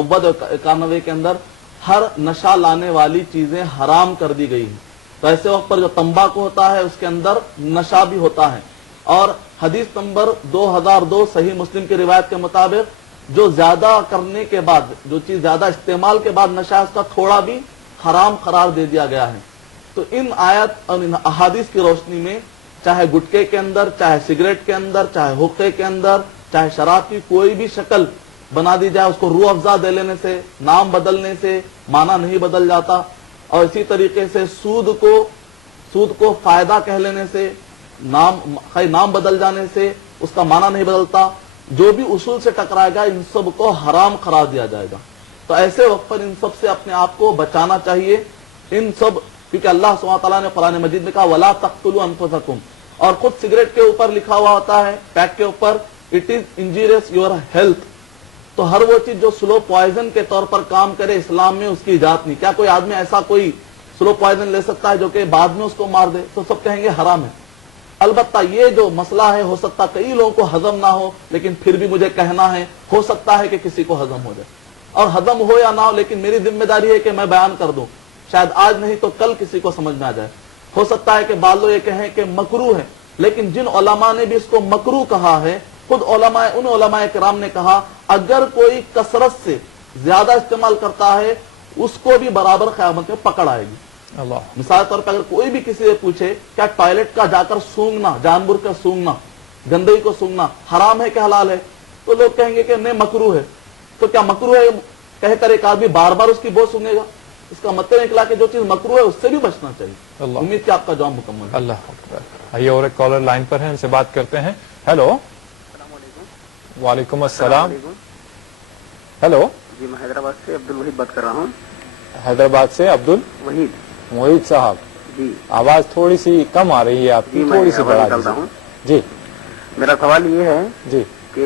91 के अंदर हर नशा लाने वाली चीजें हराम कर दी गई हैं। तो ऐसे वक्त पर जो तंबाकू होता है उसके अंदर नशा भी होता है। और हदीस नंबर 2002 सही मुस्लिम की रिवायत के मुताबिक जो ज्यादा करने के बाद, जो चीज ज्यादा इस्तेमाल के बाद नशा है, उसका थोड़ा भी हराम करार दे दिया गया है। तो इन आयत और इन अहादीस की रोशनी में चाहे गुटके के अंदर, चाहे सिगरेट के अंदर, चाहे हुक्के के अंदर, चाहे शराब की कोई भी शक्ल बना दी जाए, उसको रूह अफ़ज़ा दे लेने से, नाम बदलने से माना नहीं बदल जाता। और इसी तरीके से सूद को फायदा कह लेने से, नाम बदल जाने से उसका माना नहीं बदलता। जो भी उसूल से टकराएगा इन सब को हराम करार दिया जाएगा। तो ऐसे वक्त पर इन सब से अपने आप को बचाना चाहिए। इन सब, क्योंकि अल्लाह सुब्हानहू व तआला ने कुरान मजीद में कहा वला तक़्तुलू अनफुसकुम, और खुद सिगरेट के ऊपर लिखा हुआ होता है पैक के ऊपर, it is injurious your health. तो हर वो चीज जो स्लो पॉइजन के तौर पर काम करे, इस्लाम में उसकी इजाजत नहीं। क्या कोई आदमी ऐसा कोई स्लो पॉइजन ले सकता है जो कि बाद में उसको मार दे? तो सब कहेंगे हराम है। अलबत्ता ये जो मसला है, हो सकता कई लोगों को हजम ना हो, लेकिन फिर भी मुझे कहना है, हो सकता है कि किसी को हजम हो जाए। और हजम हो या ना हो, लेकिन मेरी जिम्मेदारी है कि मैं बयान कर दूं। शायद आज नहीं तो कल किसी को समझ में आ जाए। हो सकता है कि बाद लोग ये कहें कि मकरूह है, लेकिन जिन उलमा ने भी इसको मकरूह कहा है, खुद उन उलमा किराम ने कहा अगर कोई कसरत से ज्यादा इस्तेमाल करता है उसको भी बराबर क़यामत में पकड़ आएगी। अल्लाह। मिसाल तौर पर अगर कोई भी किसी से पूछे क्या टॉयलेट का जाकर सूंघना, जानवर का सूंघना, गंदगी को सूंघना हराम है कि हलाल है, तो लोग कहेंगे कि नहीं मकरूह है। तो क्या मकरूह है कहकर एक आदमी बार बार उसकी बो सूंघेगा? इसका मतलब निकला कि जो चीज मकरूह है उससे भी बचना चाहिए। उम्मीद कि आपका जवाब मुकम्मल है। अल्लाह अकबर। आइए और एक कॉलर लाइन पर है, उनसे बात करते हैं। हेलो। वालेकुम अस्सलाम। हेलो जी, मैं हैदराबाद से अब्दुल वहीद बात कर रहा हूँ। हैदराबाद से अब्दुल वहीद मोहित साहब जी। आवाज थोड़ी सी कम आ रही है आपकी, थोड़ी सी बढ़ा निकलता हूँ जी। मेरा सवाल ये है जी कि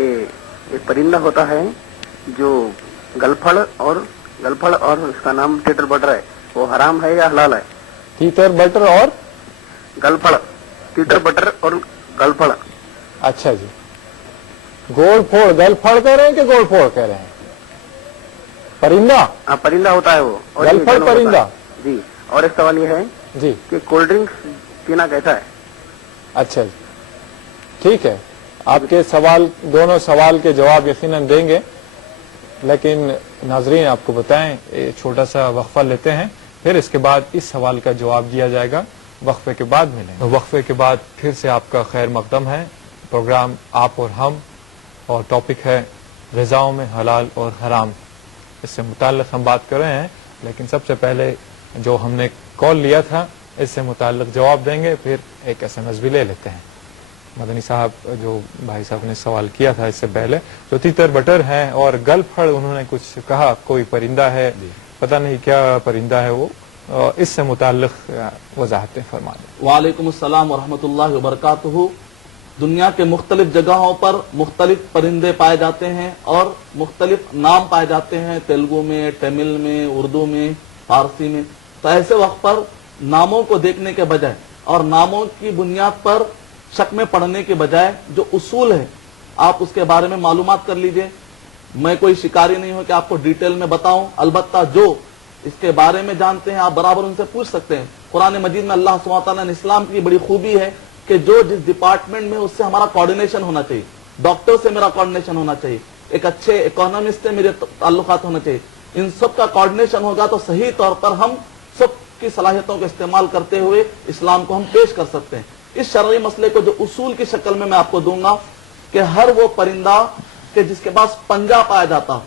एक परिंदा होता है जो गलफड़ और उसका नाम टीटर बटर है, वो हराम है या हलाल है? तीतर बटर और गलफड़, टीटर बटर और गलफड़। अच्छा जी, गोल फोड़ गलफड़ कह रहे हैं कि गोल फोड़ कह रहे हैं? परिंदा? हाँ, परिंदा होता है वो, और ये गलफड़ दोनों होता परिंदा है। जी। और एक सवाल ये है जी कि कोल्ड ड्रिंक्स पीना कैसा है? अच्छा जी, ठीक है। आपके सवाल, दोनों सवाल के जवाब यकीनन देंगे, लेकिन नाजरीन आपको बताएं एक छोटा सा वक्फा लेते हैं, फिर इसके बाद इस सवाल का जवाब दिया जाएगा। वक्फे के बाद मिलेंगे। वक्फे के बाद फिर से आपका खैर मकदम है। प्रोग्राम आप और हम, और टॉपिक है ग़िज़ाओं में हलाल और हराम। इससे मुताल्लिक़ हम बात कर रहे हैं, लेकिन सबसे पहले जो हमने कॉल लिया था इससे मुताल्लिक़ जवाब देंगे, फिर एक SMS भी ले लेते हैं। मदनी साहब, जो भाई साहब ने सवाल किया था इससे पहले, जो तीतर बटर है और गलफड़, उन्होंने कुछ कहा कोई परिंदा है, पता नहीं क्या परिंदा है वो, इससे मुताल्लिक़ वजाहतें फरमा दें। वालेकुम अस्सलाम व रहमतुल्लाहि व बरकातुहू। दुनिया के मुख्तलिफ जगहों पर मुख्तलिफ परिंदे पाए जाते हैं और मुख्तलिफ नाम पाए जाते हैं, तेलुगु में, तमिल में, उर्दू में, फारसी में। तो ऐसे वक्त पर नामों को देखने के बजाय और नामों की बुनियाद पर शक में पड़ने के बजाय जो उसूल है आप उसके बारे में मालूमात कर लीजिए। मैं कोई शिकारी नहीं हूं कि आपको डिटेल में बताऊं, अलबत्ता जो इसके बारे में जानते हैं आप बराबर उनसे पूछ सकते हैं। कुरान मजीद में अल्लाह सुब्हानहू व तआला ने इस्लाम की बड़ी खूबी है कि जो जिस डिपार्टमेंट में उससे हमारा कोऑर्डिनेशन होना चाहिए। डॉक्टर से मेरा कोऑर्डिनेशन होना चाहिए, एक अच्छे इकोनॉमिस्ट से मेरे ताल्लुकात होना चाहिए। इन सब का कोऑर्डिनेशन होगा तो सही तौर पर हम सब की सलाहियतों का इस्तेमाल करते हुए इस्लाम को हम पेश कर सकते हैं। इस शरई मसले को जो उसूल की शक्ल में मैं आपको दूंगा कि हर वो परिंदा के जिसके पास पंजा पाया जाता हो,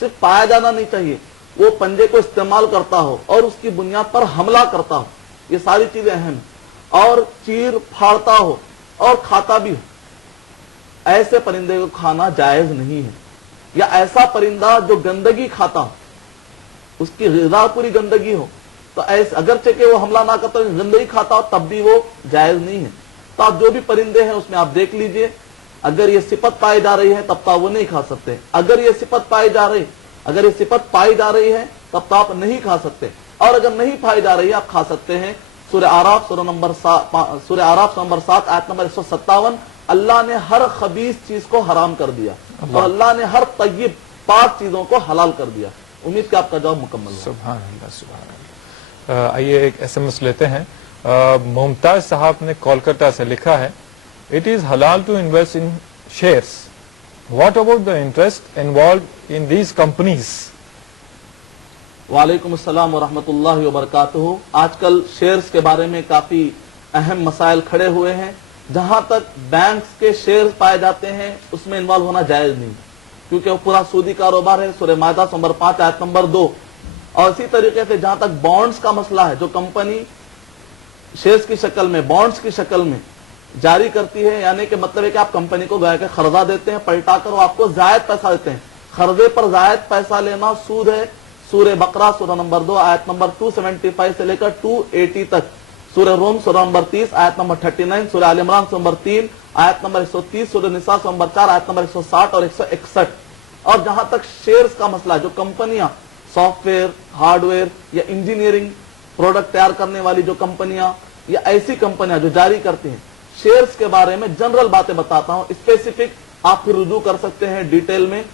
सिर्फ पाया जाना नहीं चाहिए, वो पंजे को इस्तेमाल करता हो और उसकी बुनियाद पर हमला करता हो, ये सारी चीजें अहम, और चीर फाड़ता हो और खाता भी हो, ऐसे परिंदे को खाना जायज नहीं है। या ऐसा परिंदा जो गंदगी खाता हो, उसकी ग़िज़ा पूरी गंदगी हो, तो ऐसे अगरचे के वो हमला ना करता, गंदगी खाता हो, तब भी वो जायज नहीं है। तो आप जो भी परिंदे हैं उसमें आप देख लीजिए, अगर ये सिफत पाई जा रही है तब तो आप वो नहीं खा सकते। अगर ये सिफत पाई जा रही है तब तो आप नहीं खा सकते, और अगर नहीं पाई जा रही है आप खा सकते हैं। सूरह आराफ सूरह नंबर 7 आयत नंबर 157, अल्लाह ने हर खबीस चीज को हराम कर दिया और अल्लाह ने हर तय्यब 5 चीजों को हलाल कर दिया। उम्मीद कि आपका जवाब मुकम्मल हो। सुभान अल्लाह, सुभान अल्लाह। आइए एक SMS लेते हैं। मुमताज साहब ने कोलकाता से लिखा है, इट इज हलाल to invest in shares, what about the interest involve in these companies? वालेकुम अस्सलाम व रहमतुल्लाहि व बरकातुहू। आजकल शेयर्स के बारे में काफी अहम मसाइल खड़े हुए हैं। जहां तक बैंक्स के शेयर्स पाए जाते हैं उसमें इन्वॉल्व होना जायज नहीं, क्योंकि वो पूरा सूदी कारोबार है। सूरह माइदा नंबर 5 आयत नंबर 2। और इसी तरीके से जहां तक बॉन्ड्स का मसला है, जो कंपनी शेयर्स की शक्ल में, बॉन्ड्स की शक्ल में जारी करती है, यानी कि मतलब है कि आप कंपनी को गया के खर्जा देते हैं, पलटा कर वो आपको जायद पैसा देते हैं। खर्जे पर जायद पैसा लेना सूद है। सूरह बकरा सूरह नंबर 2 आयत नंबर 275 से लेकर 280 तक, सूरह रोम सूरह नंबर 30 आयत नंबर 39, सूरह आल इमरान नंबर 3 आयत नंबर 130, सूरह निसा नंबर 4 आयत नंबर 160 और 161। और जहां तक शेयर्स का मसला है, जो कंपनियां सॉफ्टवेयर, हार्डवेयर या इंजीनियरिंग प्रोडक्ट तैयार करने वाली जो कंपनियां या ऐसी कंपनियां जो जारी करती हैं, शेयर्स के बारे में जनरल बातें बताता हूं। स्पेसिफिक आप फिर रुजू कर सकते हैं डिटेल में।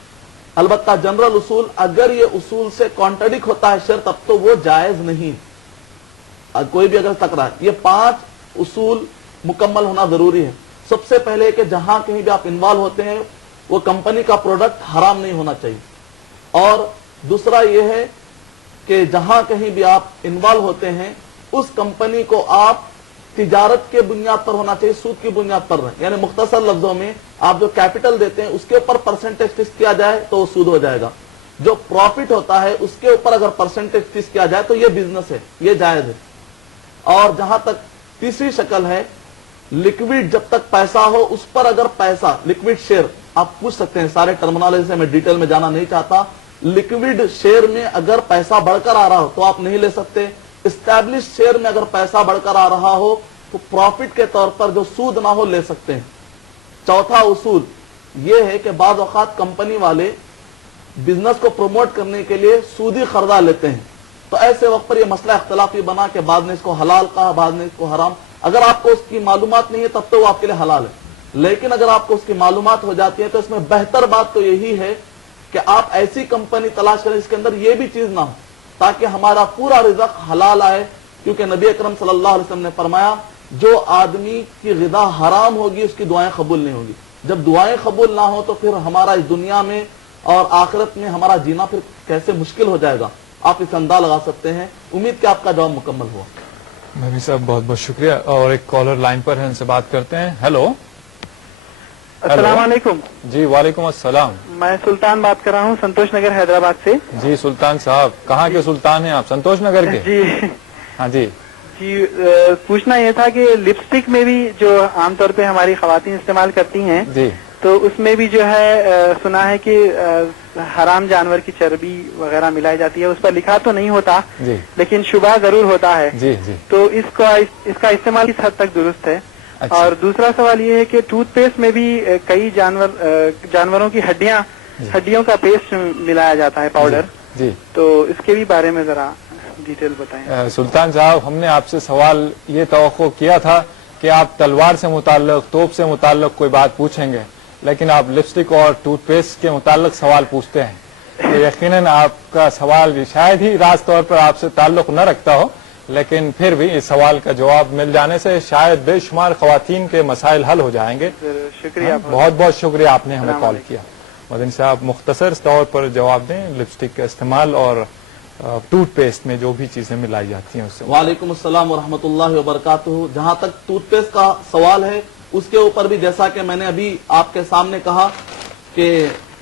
अलबत्ता जनरल उसूल, अगर ये उसूल से कॉन्ट्रडिक्ट होता है शेयर, तब तो वो जायज नहीं। कोई भी अगर टकराए, ये 5 उसूल मुकम्मल होना जरूरी है। सबसे पहले कि जहां कहीं भी आप इन्वॉल्व होते हैं वो कंपनी का प्रोडक्ट हराम नहीं होना चाहिए। और दूसरा ये है कि जहां कहीं भी आप इन्वॉल्व होते हैं उस कंपनी को आप तिजारत के बुनियाद पर होना चाहिए, सूद की बुनियाद पर नहीं। यानी मुख्तसर लफ्जों में आप जो कैपिटल देते हैं उसके ऊपर परसेंटेज फिक्स किया जाए तो वो सूद हो जाएगा। जो प्रॉफिट होता है उसके ऊपर अगर परसेंटेज फिक्स किया जाए तो ये बिजनेस है, ये जायज है। और जहां तक तीसरी शक्ल है, लिक्विड जब तक पैसा हो उस पर अगर पैसा, लिक्विड शेयर आप पूछ सकते हैं, सारे टर्मिनोलॉजी से मैं डिटेल में जाना नहीं चाहता। लिक्विड शेयर में अगर पैसा बढ़कर आ रहा हो तो आप नहीं ले सकते। एस्टैब्लिश शेयर में अगर पैसा बढ़कर आ रहा हो तो प्रॉफिट के तौर पर जो सूद ना हो ले सकते हैं। चौथा उसूल यह है कि बाज़ औक़ात कंपनी वाले बिजनेस को प्रमोट करने के लिए सूदी खर्जा लेते हैं, तो ऐसे वक्त पर यह मसला इख्तलाफी बना कि बाद ने इसको हलाल कहा, बाद ने इसको हराम। अगर आपको उसकी मालूमात नहीं है तब तो वो आपके लिए हलाल है, लेकिन अगर आपको उसकी मालूमात हो जाती है तो इसमें बेहतर बात तो यही है कि आप ऐसी कंपनी तलाश करें जिसके अंदर यह भी चीज ना हो, ताकि हमारा पूरा रिज़्क़ हलाल आए। क्योंकि नबी अकरम सल्लल्लाहु अलैहि वसल्लम ने फरमाया, जो आदमी की ग़िज़ा हराम होगी उसकी दुआएं कबूल नहीं होगी। जब दुआएं कबूल ना हो तो फिर हमारा इस दुनिया में और आखिरत में हमारा जीना फिर कैसे मुश्किल हो जाएगा, आप इस अंदाज़ा लगा सकते हैं। उम्मीद कि आपका जवाब मुकम्मल हुआ। मौलवी साहब बहुत बहुत शुक्रिया। और एक कॉलर लाइन पर है, उनसे बात करते हैं। हेलो, अस्सलाम वालेकुम। जी वालेकुम अस्सलाम। मैं सुल्तान बात कर रहा हूँ, संतोष नगर हैदराबाद से। जी सुल्तान साहब, कहाँ के सुल्तान हैं आप? संतोष नगर के? जी हाँ जी जी। पूछना ये था कि लिपस्टिक में भी जो आमतौर पे हमारी खवातीन इस्तेमाल करती हैं, जी, तो उसमें भी जो है सुना है कि हराम जानवर की चर्बी वगैरह मिलाई जाती है। उस पर लिखा तो नहीं होता जी लेकिन शुबा जरूर होता है। जी जी। तो इसका इस्तेमाल किस हद तक दुरुस्त है? अच्छा। और दूसरा सवाल ये है कि टूथपेस्ट में भी कई जानवरों की हड्डियों का पेस्ट मिलाया जाता है, पाउडर। जी। तो इसके भी बारे में जरा डिटेल बताएं। सुल्तान साहब, हमने आपसे सवाल ये तवक्को किया था कि आप तलवार से मुताल्लिक, तोप से मुताल्लिक कोई बात पूछेंगे, लेकिन आप लिपस्टिक और टूथपेस्ट के मुताल्लिक सवाल पूछते हैं। तो यकीनन आपका सवाल शायद ही राज तौर पर आपसे ताल्लुक न रखता हो, लेकिन फिर भी इस सवाल का जवाब मिल जाने से शायद बेशुमार खवातीन के मसाइल हल हो जाएंगे। शुक्रिया। बहुत बहुत शुक्रिया, आपने हमें कॉल किया। मदन साहब, मुख्तसर तौर पर जवाब दें, लिपस्टिक का इस्तेमाल और टूथपेस्ट में जो भी चीजें मिलाई जाती हैं उससे। वालेकुम अस्सलाम व रहमतुल्लाहि व बरकातुहू। जहां तक टूथपेस्ट का सवाल है उसके ऊपर भी जैसा कि मैंने अभी आपके सामने कहा कि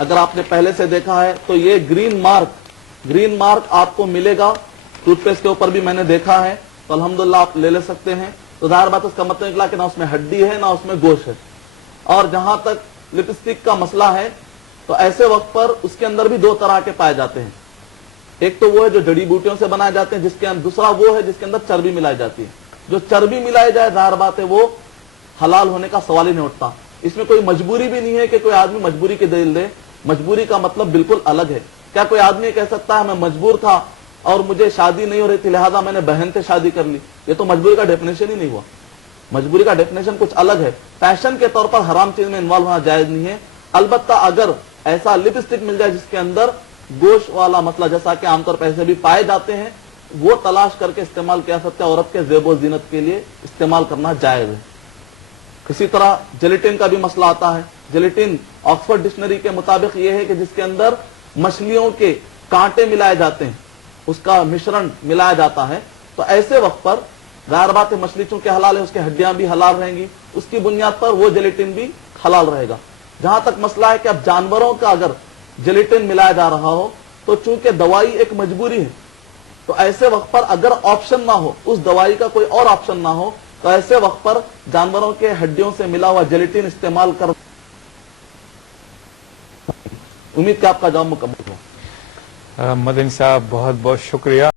अगर आपने पहले से देखा है तो ये ग्रीन मार्क आपको मिलेगा टूथपेस्ट के ऊपर भी मैंने देखा है, तो अल्हम्दुलिल्लाह आप ले सकते हैं। तो जाहिर बात उसका मतलब निकला कि ना उसमें हड्डी है ना उसमें गोश्त है। और जहां तक लिपस्टिक का मसला है तो ऐसे वक्त पर उसके अंदर भी 2 तरह के पाए जाते हैं। एक तो वो है जो जड़ी बूटियों से बनाए जाते हैं, जिसके अंदर, दूसरा वो है जिसके अंदर चर्बी मिलाई जाती है। जो चर्बी मिलाई जाए, जाहिर बात है वो हलाल होने का सवाल ही नहीं उठता। इसमें कोई मजबूरी भी नहीं है कि कोई आदमी मजबूरी की दलील दे। मजबूरी का मतलब बिल्कुल अलग है। क्या कोई आदमी कह सकता है मैं मजबूर था और मुझे शादी नहीं हो रही थी लिहाजा मैंने बहन से शादी कर ली? ये तो मजबूरी का डेफिनेशन ही नहीं हुआ। मजबूरी का डेफिनेशन कुछ अलग है। फैशन के तौर पर हराम चीज में इन्वॉल्व होना जायज नहीं है। अलबत्ता अगर ऐसा लिपस्टिक मिल जाए जिसके अंदर गोश्त वाला मसला, जैसा कि आमतौर पर ऐसे भी पाए जाते हैं, वो तलाश करके इस्तेमाल किया सकता है। औरत के ज़ेबो ज़ीनत के लिए इस्तेमाल करना जायज़ है। इसी तरह जेलेटिन का भी मसला आता है। जेलेटिन ऑक्सफोर्ड डिक्शनरी के मुताबिक ये है कि जिसके अंदर मछलियों के कांटे मिलाए जाते हैं, उसका मिश्रण मिलाया जाता है, तो ऐसे वक्त पर जाहिर बात है मछली चूंकि हलाल है, उसकी हड्डियां भी हलाल रहेंगी, उसकी बुनियाद पर वो जेलेटिन भी हलाल रहेगा। जहां तक मसला है कि अब जानवरों का अगर जेलेटिन मिलाया जा रहा हो तो चूंकि दवाई एक मजबूरी है, तो ऐसे वक्त पर अगर ऑप्शन ना हो, उस दवाई का कोई और ऑप्शन ना हो, तो ऐसे वक्त पर जानवरों के हड्डियों से मिला हुआ जेलेटिन इस्तेमाल कर। उम्मीद कि आपका जवाब मुकम्मल हो। मदनी साहब बहुत बहुत शुक्रिया।